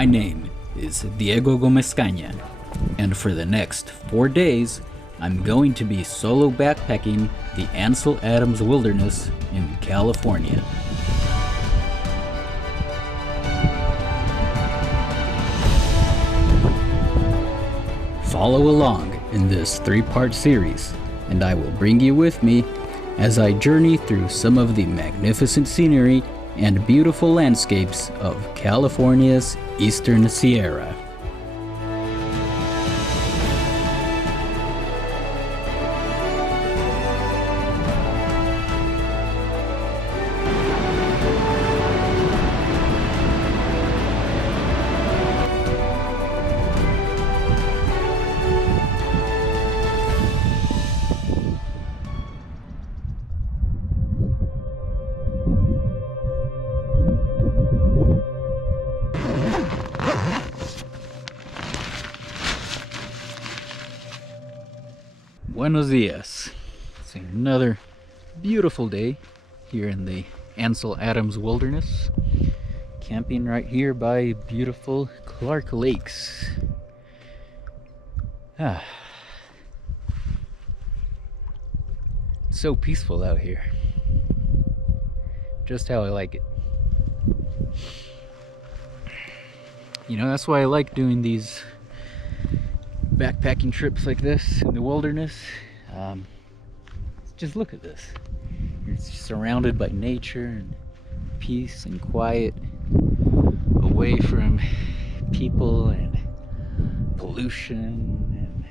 My name is Diego Gomez Caña, and for the next 4 days, I'm going to be solo backpacking the Ansel Adams Wilderness in California. Follow along in this 3-part series, and I will bring you with me as I journey through some of the magnificent scenery and beautiful landscapes of California's Eastern Sierra. Buenos dias. It's another beautiful day here in the Ansel Adams Wilderness, camping right here by beautiful Clark Lakes. It's so peaceful out here. Just how I like it. You know, that's why I like doing these backpacking trips like this in the wilderness. Just look at this. You're surrounded by nature and peace and quiet, away from people and pollution and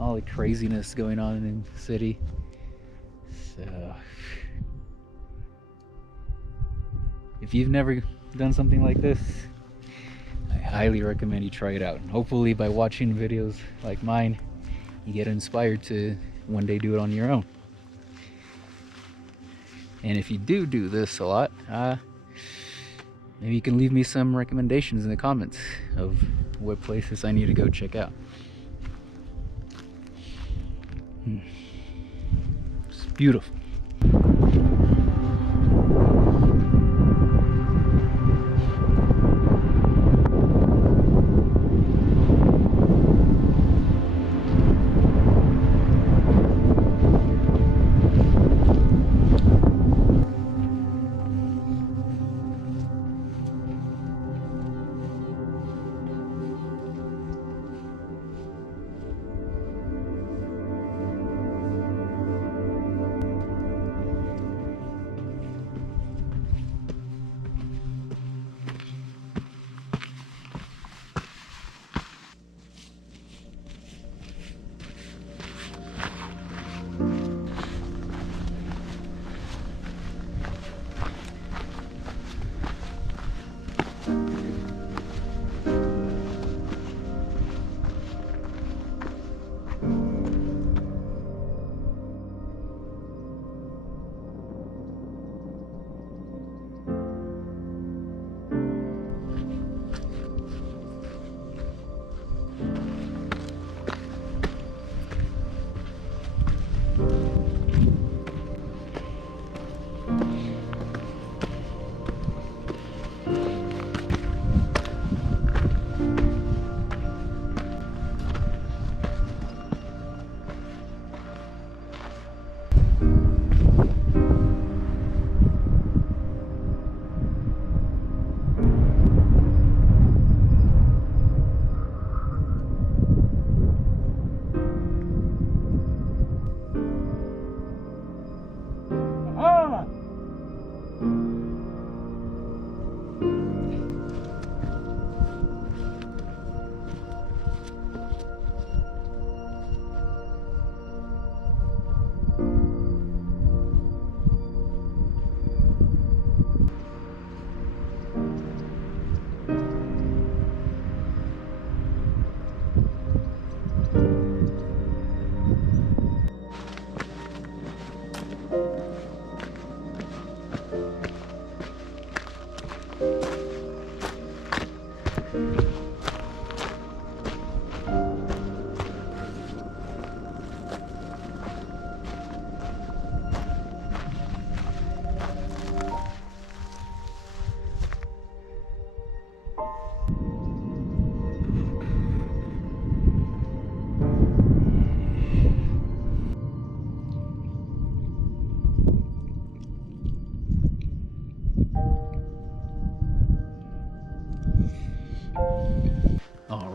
all the craziness going on in the city. So if you've never done something like this, I highly recommend you try it out. And hopefully by watching videos like mine, you get inspired to one day do it on your own. And if you do this a lot, maybe you can leave me some recommendations in the comments of what places I need to go check out. It's beautiful.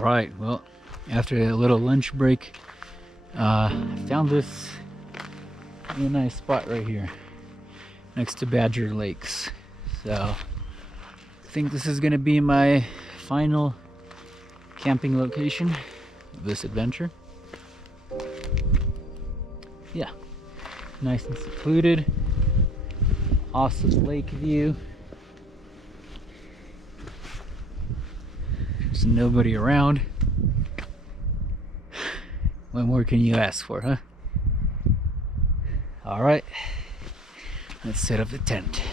Alright, well, after a little lunch break, I found this really nice spot right here next to Badger Lakes. So I think this is going to be my final camping location of this adventure. Yeah, nice and secluded, awesome lake view. There's nobody around. What more can you ask for, huh? All right, let's set up the tent.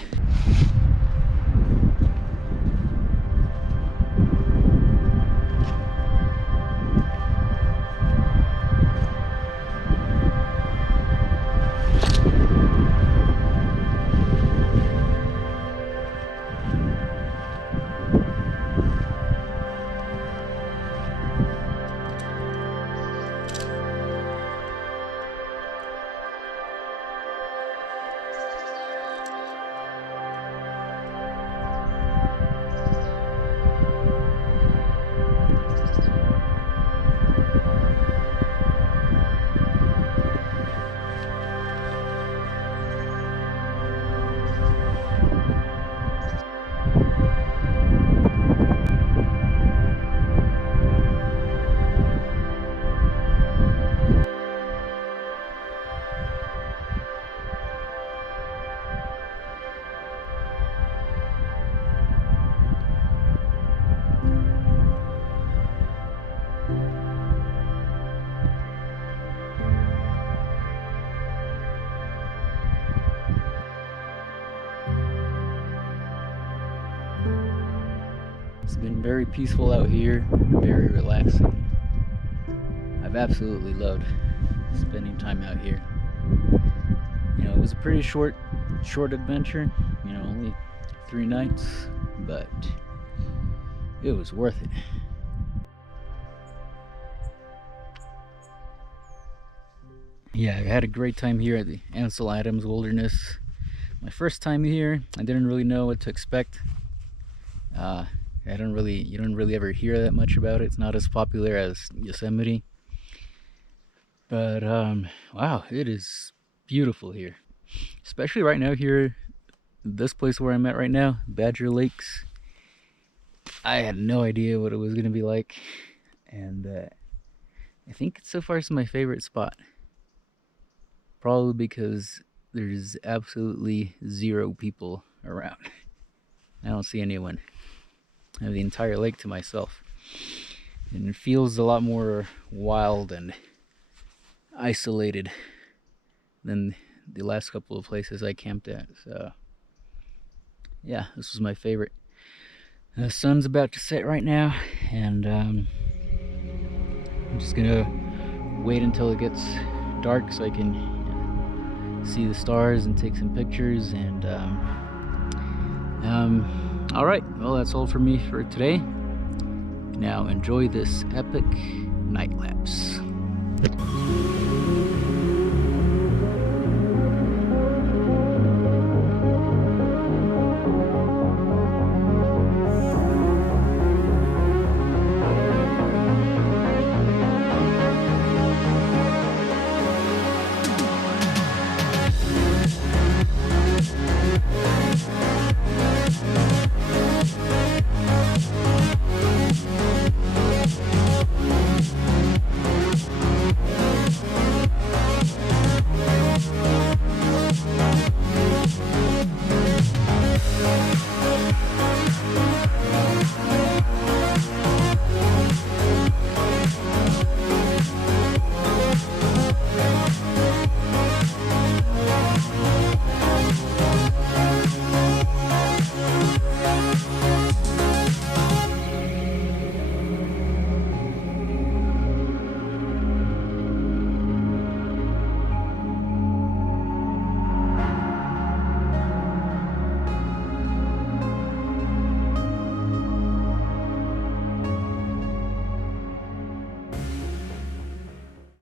It's been very peaceful out here, very relaxing. I've absolutely loved spending time out here. You know, it was a pretty short adventure, you know, only 3 nights, but it was worth it. Yeah, I had a great time here at the Ansel Adams Wilderness. My first time here, I didn't really know what to expect. You don't really ever hear that much about it. It's not as popular as Yosemite. But wow, it is beautiful here. Especially right now here, this place where I'm at right now, Badger Lakes. I had no idea what it was gonna be like, and I think so far it's my favorite spot. Probably because there's absolutely 0 people around. I don't see anyone. I have the entire lake to myself, and it feels a lot more wild and isolated than the last couple of places I camped at. So yeah, this was my favorite. The sun's about to set right now, and I'm just gonna wait until it gets dark so I can see the stars and take some pictures. And all right, well, that's all for me for today. Now enjoy this epic night lapse.